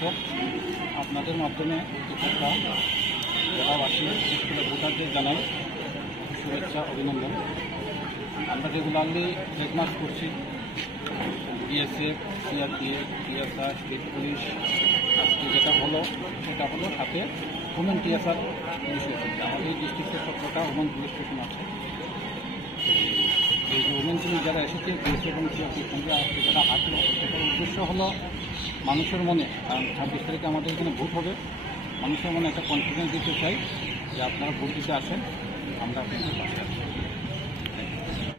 দর্শক, আপনাদের মাধ্যমে কৃষকরা জেলাবাসী বিশেষ করে ভোটারদের জানাই শুভেচ্ছা, অভিনন্দন। আমরা রেগুলারলি ফ্ল্যাগ মার্চ করছি, BSF, CRPF, TSR, state police. আজকে যেটা হলো সেটা হলো সাথে ওমেন টিএসআর পুলিশ এসেছে। আমাদের ডিস্ট্রিক্টের 17টা ওমেন পুলিশ স্টেশন আছে। এই যে ওমেন পুলিশ যারা এসেছে বিএসএফ এবং সিআরপিএফ সঙ্গে আজকে যারা হাঁটলো, সেটার উদ্দেশ্য হলো মানুষের মনে, কারণ 26 তারিখে আমাদের এখানে ভোট হবে, মানুষের মনে একটা কনফিডেন্স দিতে চাই যে আপনারা ভোট দিতে আসেন, আমরা আপনাদের পাশে আছি।